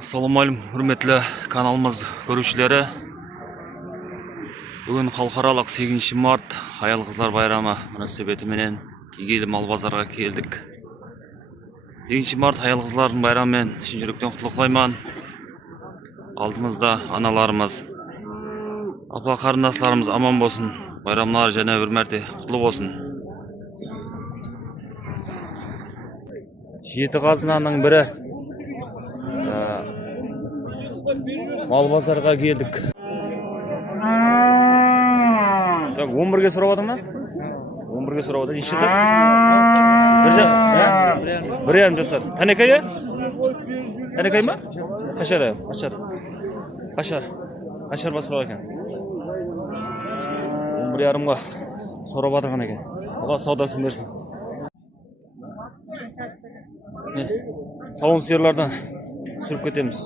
Assalamualaikum, hurmatli kanalimiz ko'ruvchilari. Bugun xalqarалық 8 mart ayol qizlar bayrami munosabati bilan Kegeyli mol bozorga keldik. 8 mart ayol qizlarning bayramidan chin yurakdan qutluklayman. Aldımızda analarımız, apa qarindoshlarimiz amon bo'lsin. Bayramlar yana bir marta qutlug' bo'lsin. Yeti qazinaning biri mal bozorga keldik. 11 ga so'rab odimmi? 11 ga so'rab odim. Necha so'z? Bir ham jasar. Qanaqaga? Qanaqaymi? Qashar. Qashar bosib ekan. 11.5 ga so'rab o'tirgan ekan. Alloh savdosini bersin. Ne? Savun suyerlardan sürüp ketemiz.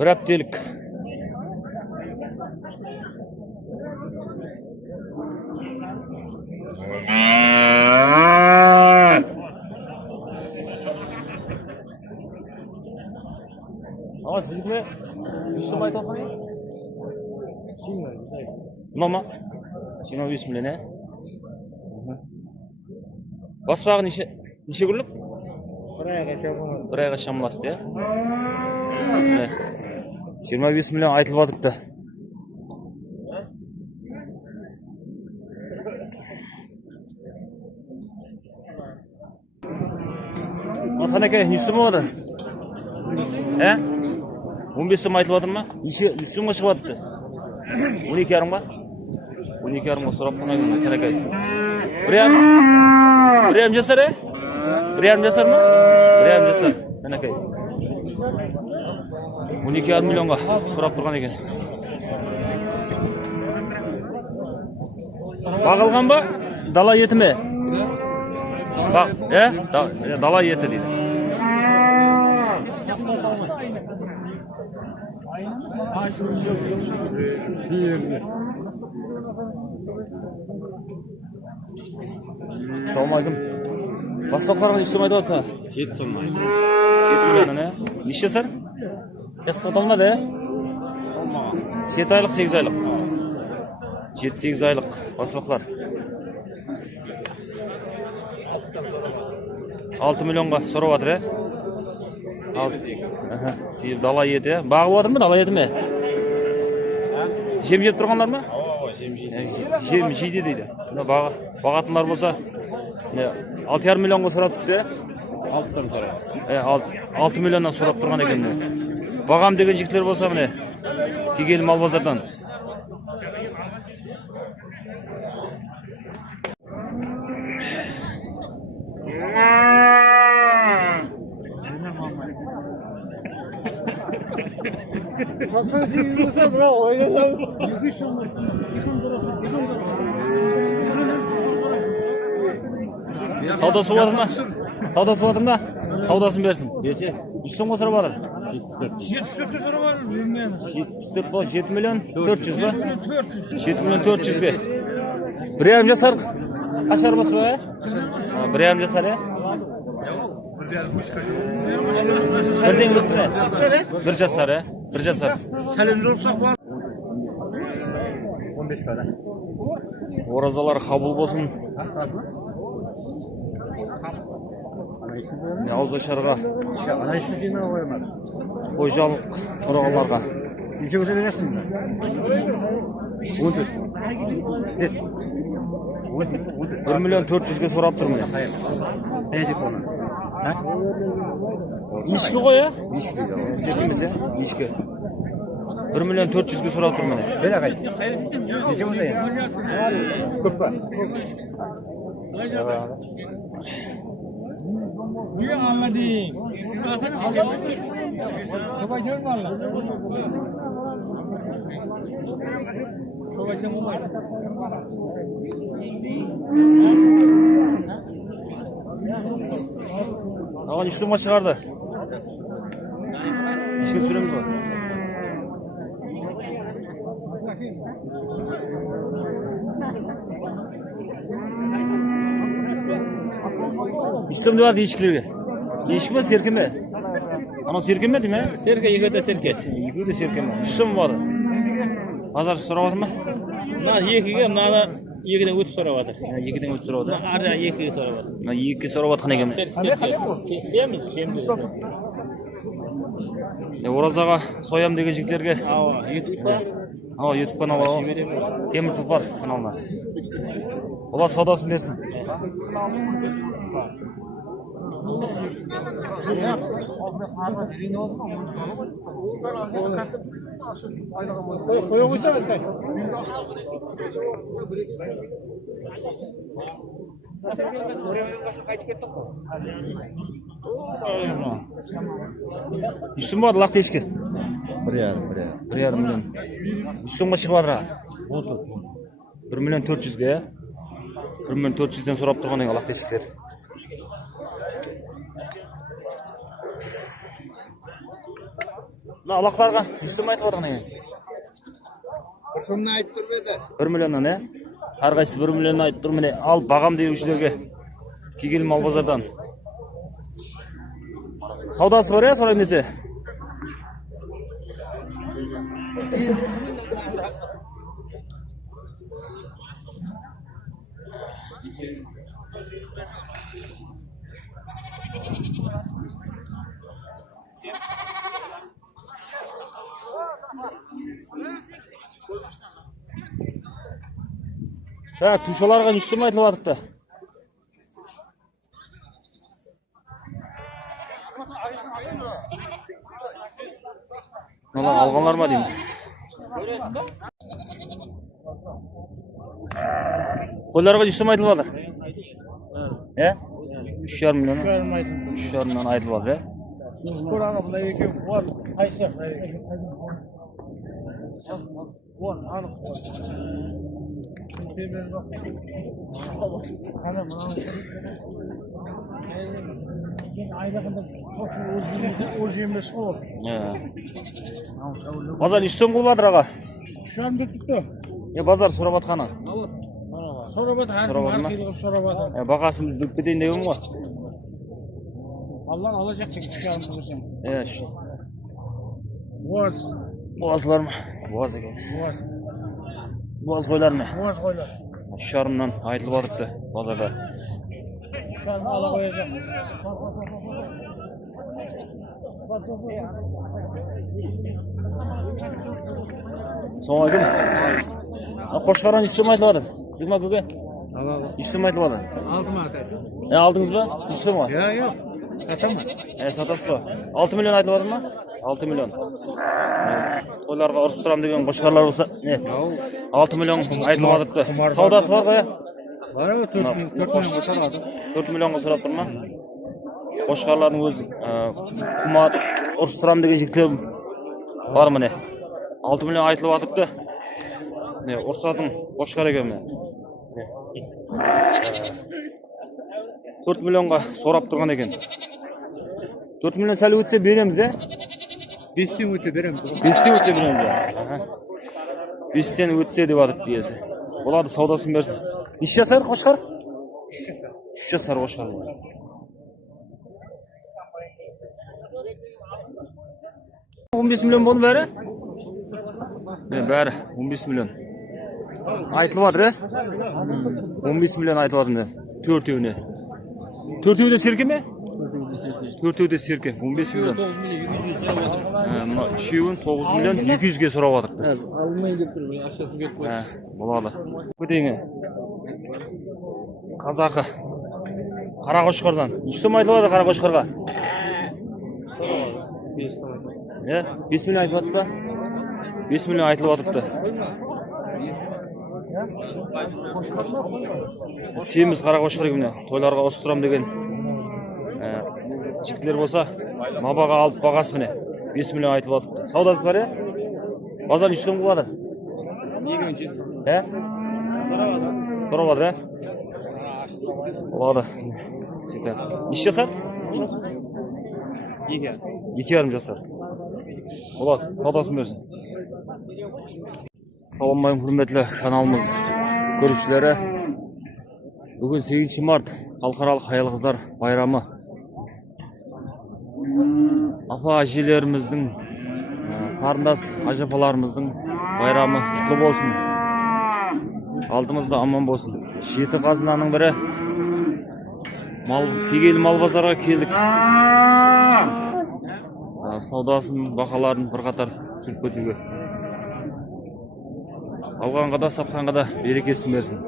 Bir haftalık. Ama sizlikle üstüme ait olmayı? Mama? Şimdi o üstümle ne? Basbağı neşe günlük? Bir ayga şamlasdı ya. 25 milyon aytılıp atıptı. Ataneke üstüme vardı. 15 so'm aytılıp atın mı? Üstüme çıkıp atıptı. 12.5 mı? 12.5 so'rab qo'ygan Tanaka. Bir ham jasar, Bir ham jasarmi? Bir ham jasar. Tanaka. 12.5 milyonga so'rab turgan ekan. Bag'ilgan mı? Dala yetimi? Bak, dala yeti deydi. Assalamualaikum. Basbaqlarga ishtamaydi otsa. 7 so'm. 7 milyon ne? Necha sar? Satılmadı. 7 aylık 8 aylık. 7-8 aylık basbaqlar. 6 milyonga so'rab atır. 6. Dala yeti. Bağıb atır mı? Dala yeti mi? Jem yep turganlar mı? Jem jeydi deydi. Bağatınlar bolsa 6,5 milyonga so'rab tuttu. 6'dan so'rab. 6 milyondan so'rab turgan ekan. Bagam деген жігітлер болса міне Кегейли мал базардан. Savdası var mı? Savdası var mı? Savdasını versin. Geçe. Üstün koşar var. 74 soru var bilmiyorum. 74 bu 7 milyon 400 mu? 7 milyon 400 ge. Bir yarım jasar. Aşar bas be. Bir yarım jasar ya. Birden gitse. Bir jasar ya. Bir jasar. Selimci olsak var. 15 para. Orazalar kabul bolsun. Ağızda şarga. Ana işini kime koyamadı? Koycalık soruğalarga. Neçe göze verirsin mi? 14. 1 milyon 400 ge sorap durmuyor. Ne dedik ona? İşki koy ya. İşki ya. Setimiz ya. İşki. 1 milyon 400 ge sorap durmuyor. Böyle kay. Neçe göze ya? Köp var. Niye anladın? Baba görme Allah. Baba sen bu var. Ağan üstüme çıkardı. İşte süremiz var. İşte var değişikleri. Değişik mi serkin mi? Ana serkin mi değil mi? Serke yigide serkesi. Yıkıldı serkin mi? İşte mi vardı? Pazar soramadın mı? Na yekiga nana yigide ötüp sorawadır. Yekiden ötü soradı. Arja yekiga sorawadır. Yekki soravatkan eken mi? Semiz şemdi. Orazaga soyam деген жігіттерге Ава, YouTube'da YouTube каналы бар. Темір тұлпар каналына. Олар саудасын берсін. Koya koysa ben Үстім бар лақ тешкі. 1,5 миллион. Үстімға шығып жатыр. 1 миллион 400-ге. 1 миллион 400-ден сұрап тұрған ең лақ тешіктер. Лақларға үстім айтып жатқан ең. Сонны айтып тұр еді. 1 миллионнан, әрқайсысы 1 миллионнан айтып тұр. Міне ал бағам деушілерге Кегел мал базардан. Саудасы бар, сұрайым десе. Так, тушаларға үстім айтылып жатыпты. Олар алғанлар ма деймін? Қойларға үстім айтылып жатыр. 3,5 миллион. 3,5 миллион айтылып жатыр. Қораға бұлай екен. Қайсы? Базар үстім қылып жатыр аға. Şu an bitti. Базар сұрап жатқаны. Sorabat her gün sorabat. Бағасын бітейін деген ғой. Allah alacak tek çıkarım bulursun. Boğaz. Boğazlar mı? Boğaz eкен. Boğaz. Boğaz қойлар ма? Boğaz koylar. 3,5-мнан айтылып жатыпты базарда. Şu an ala koyacağım. Соңға кім? Қошқаран үстім айтылып жатыр. Сіз ма көке? Үстім айтылып жатыр. Aldım arkadaşlar. Алдыңыз ба? Үстім ғой? Yok. Satamam. Сатасыз ба? 6 миллион айтылып жатыр ма? 6 миллион. Тойларға ұрыс тұрам деген қошқарлар болса, 6 миллион айтылып жатыпты. Саудасы бар ғой? Var o 4 milyon kurtardı. 4 миллионға сұрап тұр ма? Қошқарлардың өзі құмар ұрыс тұрам деген жігіттер бар міне. 6 миллион айтылып жатыпты. Ұрсатын қошқар екен міне. 4 миллионға сорап тұрған екен. 4 миллион сәл өтсе береміз, 5'ten öte veremez. 5'ten өтсе береміз. 5'ten өтсе деп жатыр биесі. Болады, саудасын берсін. Неше жасар қошқар? 3 жасар қошқар. 15 миллион болды бәрі? Бәрі 15 миллион. Айтылып жатыр, 15 миллион айтылып жатыр. Төртеуіне. Төртеуі серке ме? Төртеуі де серке. 15 миллион. 9 milyon 100 lira verdim. Үшеуін 9 миллион 200-ге сұрап жатыр. Almayı деп тұр, ақшасын беріп қойды. Болады. Көтеңе. Қазақы. Қара қошқардан. Үстім айтылып жатыр қара қошқарға. 5 миллион айтылып жатыр ба? 5 миллион айтылып жатыпты. Семіз қара қошқар екен. Тойларға ұрыс тұрам деген жігіттер болса, мабаға алып бағасы міне 5 миллион айтылып жатыпты. Саудасы бар, базар үстім қылып жатыр. Сұрап жатыр, Болады. Неше жасар? 2,5 жасар. Болады, саудасын берсін. Саламайым, құрметлі каналымыз көрушілері. Бүгін 8 март халықаралық аял қыздар байрамы. Апа әжелеріміздің, қарындас ажапаларымыздың байрамы құтты болсын. Алдымызда аман болсын. 7 қазынаның бірі. Кегейлі мал базарға келдік. Саудасын, бақаларын бірқатар түсіріп көтуге. Алғанға да, сатқанға да берекесін берсін.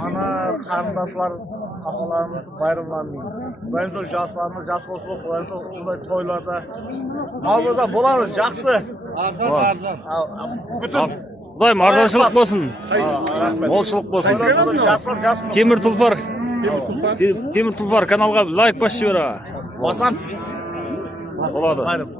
Ана қарындасылар, апаларымыз байрамларымен. Құдайым жасларымыз жас болсын, құдайым осындай тойларда. Мал базар болады, жақсы. Арзан. Бүтін. Құдайым арзаншылық болсын. Молшылық болсын. Жаслар жас. Темір тұлпар каналға лайк басшы бера. Басам. Болады. Байрам.